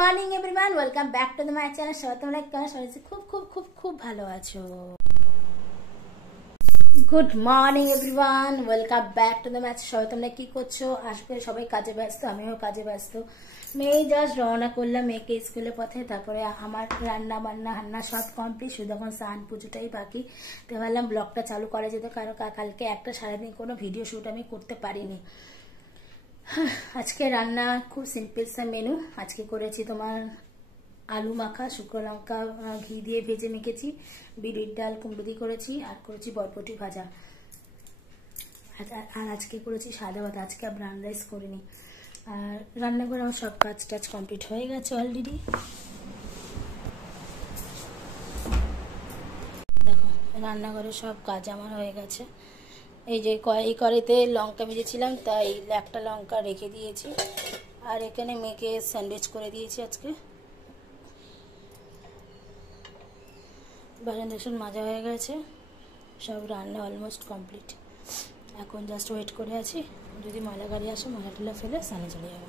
Morning everyone, welcome back to my channel. সবাই তোমরা কেমন আছো? খুব খুব খুব খুব ভালো আছো। Good morning everyone, welcome back to my channel. সবাই তোমরা কি করছো? আশা করি সবাই কাজে ব্যস্ত, আমিও কাজে ব্যস্ত। মেয়ে জাস্ট রওনা করলাম মেয়েকে স্কুলের পথে। তারপরে আমার রান্না বান্না সব কমপ্লিট, শুধু এখন স্নান পুজোটাই বাকি। তো ভাবলাম ব্লগটা চালু করা যেত, কারণ কালকে একটা সারাদিন কোনো ভিডিও শ্যুট আমি করতে পারিনি। আজকে রান্না খুব সিম্পল সা মেনু। আজকে করেছি তোমার আলু মাখা, শুকনো লঙ্কা ঘি দিয়ে ভেজে মেখেছি, বিউলির ডাল কুমড়ো দিয়ে করেছি, আর করেছি বরবটি ভাজা। আর আজকে করেছি সাদা ভাত। আজকে আর ব্রাউন রাইস করিনি। আর রান্না করে আমার সব কাজ টাজ কমপ্লিট হয়ে গেছে অলরেডি। দেখো রান্নাঘরে সব কাজ আমার হয়ে গেছে। এই যে এই কড়াইতে লঙ্কা ভেজেছিলাম, তাই একটা লঙ্কা রেখে দিয়েছি। আর এখানে মেয়েকে স্যান্ডউইচ করে দিয়েছি আজকে। বাসন টাসন মাজা হয়ে গেছে, সব রান্না অলমোস্ট কমপ্লিট। এখন জাস্ট ওয়েট করে আছি, যদি ময়লা গাড়ি আসে ময়লা টুলা ফেলে স্নানে চলে যাবো।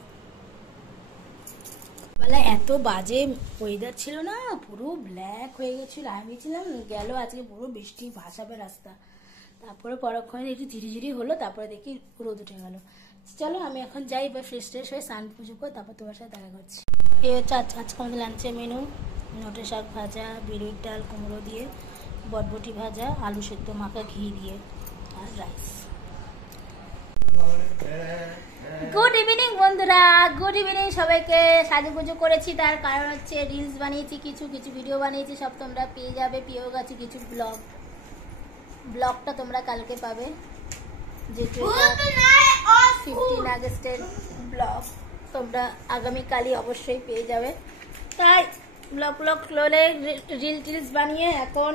বেলা এত বাজে ওয়েদার ছিল না, পুরো ব্ল্যাক হয়ে গেছিল। আমি ভেবেছিলাম গেল আজকে পুরো বৃষ্টি ভাসাবে রাস্তা। তারপরে পরক্ষণে একটু ঝিরিঝিরি হলো, তারপরে দেখি রোদ উঠে গেল। চলো আমি এখন যাই, বা ফ্রেশ ট্রেশ হয়ে স্নান পুজো করে তারপর তোমার সাথে দেখা করছি। এই হচ্ছে আজকে আমাদের লাঞ্চের মেনু। নোটে শাক ভাজা, বিউলির ডাল কুমড়ো দিয়ে, বরবটি ভাজা, আলু সেদ্ধ মাখা ঘি দিয়ে, আর রাইস। গুড ইভিনিং বন্ধুরা, গুড ইভিনিং সবাইকে। সাজুগুজু করেছি, তার কারণ হচ্ছে রিলস বানিয়েছি, কিছু কিছু ভিডিও বানিয়েছি, সব তোমরা পেয়ে যাবে। পেয়েও গেছি কিছু ব্লগটা তোমরা কালকে পাবে, যেহেতু 15 আগস্টের ব্লগ তোমরা আগামীকালই অবশ্যই পেয়ে যাবে। তাই ব্লগ ক্লোলে রিলস বানিয়ে এখন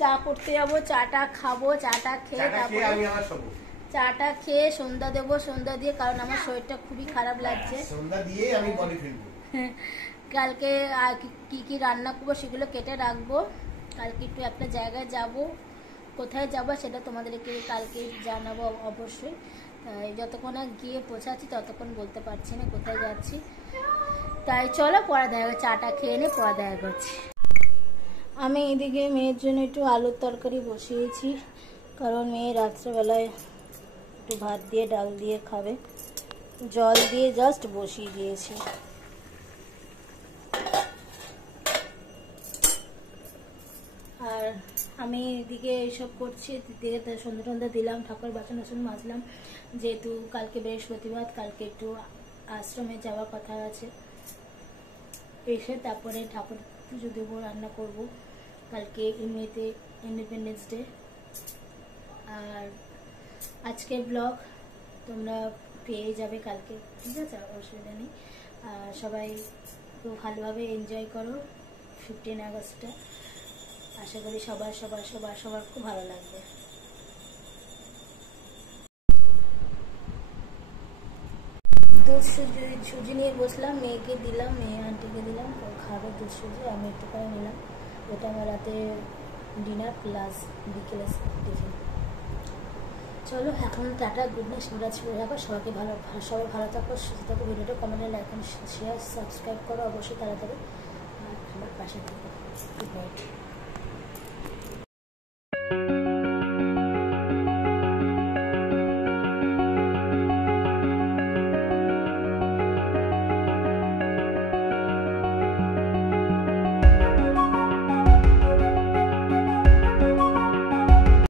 চা করতে যাবো, চাটা খাবো, চাটা খেয়ে তারপরে চাটা খেয়ে সন্ধ্যা দেবো। সন্ধ্যা দিয়ে, কারণ আমার শরীরটা খুবই খারাপ লাগছে। কালকে আর কি কি রান্না করবো সেগুলো কেটে রাখবো। কালকে একটু একটা জায়গায় যাব, কোথায় যাবো সেটা তোমাদেরকে কালকে জানাবো অবশ্যই। তাই যতক্ষণ না গিয়ে পৌঁছাচ্ছি ততক্ষণ বলতে পারছি না কোথায় যাচ্ছি। তাই চলো পরে দেখা, চাটা খেয়ে নিয়ে পরে দেখা করছি। আমি এদিকে মেয়ের জন্য একটু আলুর তরকারি বসিয়েছি, কারণ মেয়ে রাত্রেবেলায় একটু ভাত দিয়ে ডাল দিয়ে খাবে। জল দিয়ে জাস্ট বসিয়ে দিয়েছি। আর আমি এদিকে এইসব করছি, দিকে সন্ধ্যা দিলাম, ঠাকুর বাসন বাসন মাজলাম। যেহেতু কালকে বৃহস্পতিবার, কালকে একটু আশ্রমে যাওয়ার কথা আছে। এসে তারপরে ঠাকুর পুজো দেবো, রান্না করব। কালকে এমনিতে ইন্ডিপেন্ডেন্স ডে। আর আজকের ব্লগ তোমরা পেয়ে যাবে কালকে, ঠিক আছে? অসুবিধা নেই। আর সবাই খুব ভালোভাবে এনজয় করো 15 আগস্টটা। আশা করি সবার সবার সবার সবার খুব ভালো লাগবে। দুধ সুজি নিয়ে বসলাম, মেয়েকে দিলাম, মেয়ে আন্টিকে দিলাম, খাবে দুধ সুজি। আমি একটু করে নিলাম। এটা আমার রাতে ডিনার প্লাস বিকেলে টিফিন। চলো এখন টাটা, গুড নাইট, শিবরাত্রি করে রাখো। সবাই ভালো থাকো, সুস্থ থাকো। ভিডিওটা কমেন্টে লাইক শেয়ার সাবস্ক্রাইব করো অবশ্যই তাড়াতাড়ি। আর আমার পাশে থাকো। Good night.